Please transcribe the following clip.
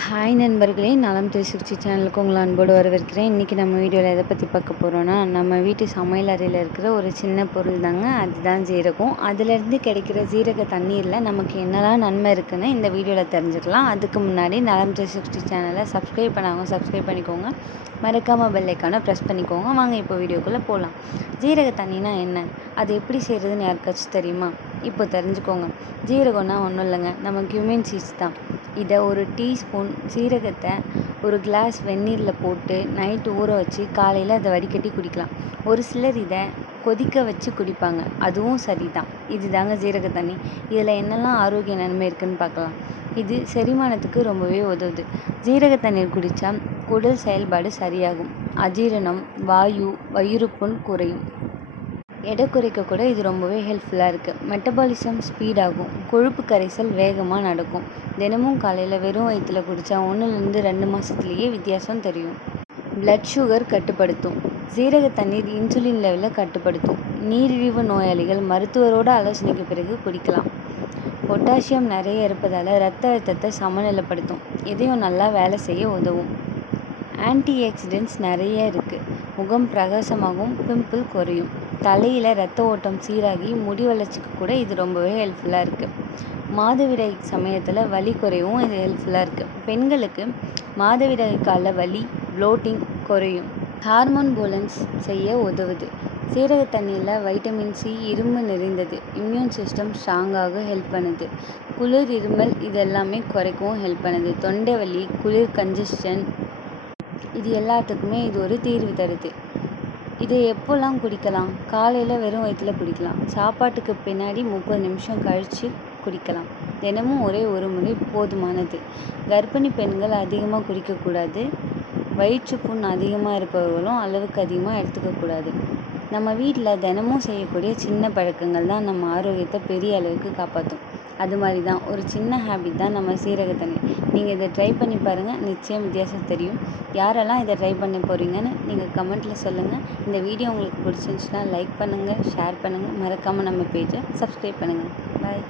Hi நண்பர்களே நலம் three சேனலுக்கு உங்களை அன்போடு வரவேற்கிறேன். இன்றைக்கி நம்ம வீடியோவில் எதை பற்றி பார்க்க போகிறோன்னா நம்ம வீட்டு சமையல் அறையில் இருக்கிற ஒரு சின்ன பொருள் தாங்க அதுதான் ஜீரகம். அதுலேருந்து கிடைக்கிற ஜீரக தண்ணீரில் நமக்கு என்னெல்லாம் நன்மை இருக்குன்னு இந்த வீடியோவில் தெரிஞ்சுக்கலாம். அதுக்கு முன்னாடி நலம் த்ரீ சிக்ஸ்டி சேனலை சப்ஸ்கிரைப் பண்ணாங்க சப்ஸ்கிரைப் பண்ணிக்கோங்க. மறக்காமல் பெல்லைக்கான ப்ரெஸ் பண்ணிக்கோங்க. வாங்க இப்போ வீடியோக்குள்ளே போகலாம். ஜீரக தண்ணினா என்ன? அது எப்படி செய்கிறதுன்னு யாருக்காச்சும் தெரியுமா? இப்போ தெரிஞ்சுக்கோங்க. ஜீரகம்னா ஒன்றும் இல்லைங்க. நம்ம கியூமின் சீட்ஸ் தான். இதை ஒரு டீஸ்பூன் சீரகத்தை ஒரு கிளாஸ் வெந்நீரில் போட்டு நைட்டு ஊற வச்சு காலையில் அதை வடிகட்டி குடிக்கலாம். ஒரு சிலர் இதை கொதிக்க வச்சு குடிப்பாங்க. அதுவும் சரி தான் இது தாங்க ஜீரக தண்ணி. இதில் என்னெல்லாம் ஆரோக்கிய நன்மை இருக்குதுன்னு பார்க்கலாம். இது செரிமானத்துக்கு ரொம்பவே உதவுது. ஜீரக தண்ணீர் குடித்தா குடல் செயல்பாடு சரியாகும். அஜீரணம் வாயு வயிறுப்புண் குறையும். எடை குறைக்க கூட இது ரொம்பவே ஹெல்ப்ஃபுல்லாக இருக்குது மெட்டபாலிசம் ஸ்பீடாகும் கொழுப்பு கரைசல் வேகமாக நடக்கும். தினமும் காலையில் வெறும் வயிற்றில் குடித்தா ஒன்றுலேருந்து ரெண்டு மாதத்துலேயே வித்தியாசம் தெரியும். பிளட் சுகர் கட்டுப்படுத்தும். சீரக தண்ணீர் இன்சுலின் லெவலை கட்டுப்படுத்தும். நீரிழிவு நோயாளிகள் மருத்துவரோட ஆலோசனைக்கு பிறகு குடிக்கலாம். பொட்டாசியம் நிறைய இருப்பதால் ரத்த அழுத்தத்தை சமநிலைப்படுத்தும். இதையும் நல்லா வேலை செய்ய உதவும். ஆன்டி ஆக்சிடென்ட்ஸ் நிறைய இருக்குது முகம் பிரகாசமாகவும் பிம்பிள் குறையும். தலையில் ரத்த ஓட்டம் சீராகி முடி வளர்ச்சிக்கு கூட இது ரொம்பவே ஹெல்ப்ஃபுல்லாக இருக்குது மாதவிடாய் சமயத்தில் வலி குறையவும் இது ஹெல்ப்ஃபுல்லாக இருக்குது பெண்களுக்கு மாதவிடாய் கால வலி ப்ளோட்டிங் குறையும். ஹார்மோன் போலன்ஸ் செய்ய உதவுது. சீரக தண்ணியில் வைட்டமின் சி இரும்பு நிறைந்தது. இம்யூன் சிஸ்டம் ஸ்ட்ராங்காக ஹெல்ப் பண்ணுது. குளிர் இருமல் இது எல்லாமே குறைக்கவும் ஹெல்ப் பண்ணுது. தொண்டை வலி குளிர் கன்ஜஸ்டன் இது எல்லாத்துக்குமே இது ஒரு தீர்வு தருது. இதை எப்போல்லாம் குடிக்கலாம்? காலையில் வெறும் வயிற்றில் குடிக்கலாம். சாப்பாட்டுக்கு பின்னாடி முப்பது நிமிஷம் கழித்து குடிக்கலாம். தினமும் ஒரே ஒரு முறை போதுமானது. கர்ப்பிணி பெண்கள் அதிகமாக குடிக்கக்கூடாது. வயிற்று புண் அதிகமாக இருப்பவர்களும் அளவுக்கு அதிகமாக எடுத்துக்கக்கூடாது. நம்ம வீட்டில் தினமும் செய்யக்கூடிய சின்ன பழக்கங்கள் தான் நம்ம ஆரோக்கியத்தை பெரிய அளவுக்கு காப்பாற்றும் அது மாதிரி தான் ஒரு சின்ன ஹேபிட் தான் நம்ம சீரக தண்ணி. நீங்கள் இதை ட்ரை பண்ணி பாருங்கள் நிச்சயம் வித்தியாசம் தெரியும். யாரெல்லாம் இதை ட்ரை பண்ண போகிறீங்கன்னு நீங்கள் கமெண்ட்டில் சொல்லுங்கள் இந்த வீடியோ உங்களுக்கு பிடிச்சிருந்துச்சுன்னா லைக் பண்ணுங்கள் ஷேர் பண்ணுங்கள் மறக்காமல் நம்ம பேஜை சப்ஸ்கிரைப் பண்ணுங்கள் பாய்